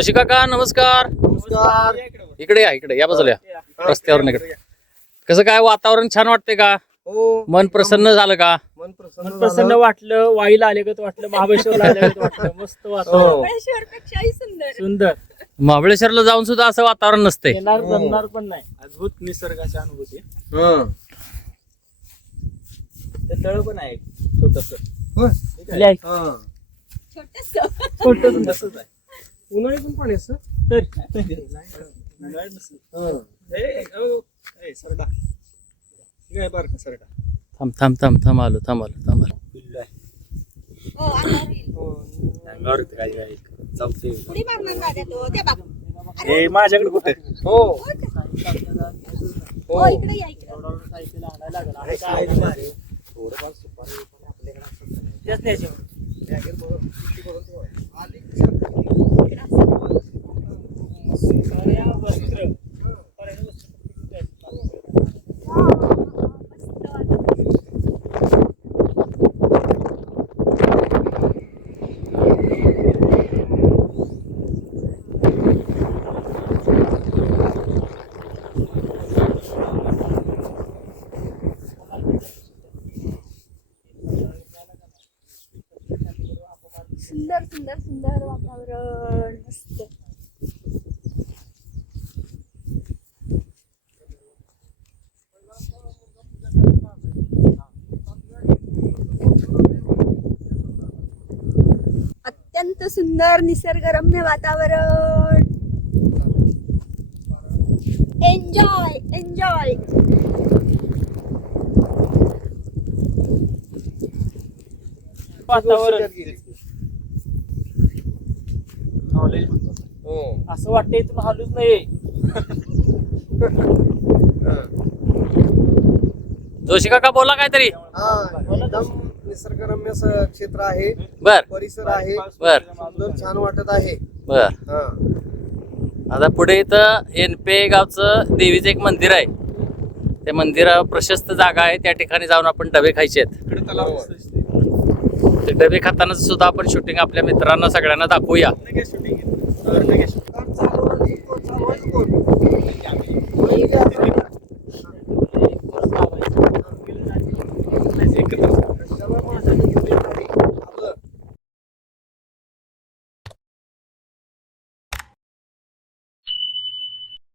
जोशी काका नमस्कार. नमस्कार. इकडे या बाजूला या. रस्त्यावर इकडे. कसं काय वातावरण छान वाटते का? हो, मन प्रसन्न झालं का? मन प्रसन्न वाटलं. वाईला आलेगत वाटलं, महाबळेश्वरला आलेगत वाटलं. मस्त वातावरण, महाबळेश्वरपेक्षाही सुंदर. सुंदर. महाबळेश्वरला जाऊन सुद्धा असं वातावरण नसते. येणार जमणार पण नाही. अद्भुत निसर्गाची अनुभूती. हं. ते तळ पण आहे छोटस. होय. हं. छोटंसं. छोटस तसंच आहे. उन्हाळी पण पाणी असं तर हं. सरडा सरडा थांब आलो. हो, अंगावर येईल. उडी मारणार गाड्या तो. ते बघ. अरे, माझ्याकडे कुठे हो हो, इकडे या, इकडे. सायकल आणायला लागला. अरे, काय नाही. थोडंफार सुपारी पण आपल्याकडे असं तेच न्यायचे. बॅगेत बघून किती बघून ठेवा. आली की इकडे असं. मस्त वाटतं. सुंदर सुंदर सुंदर वातावरण मस्त. अत्यंत सुंदर निसर्गरम्य वातावरण. Enjoy enjoy. वातावरण हो. असं वाटतं इथून हालूच नाही. जोशी काका बोला काहीतरी. हा, एकदम निसर्गरम्य असं क्षेत्र आहे, बर परिसर आहे, बर सुंदर छान वाटत आहे. बर. हा. आता पुढे इथं एनपे गावचं देवीचं एक मंदिर आहे. त्या मंदिरा प्रशस्त जागा आहे. त्या ठिकाणी जाऊन आपण डबे खायचे आहेत. ते डबे खाताना सुद्धा आपण शूटिंग आपल्या मित्रांना सगळ्यांना दाखवूया. चालवायचं कोण?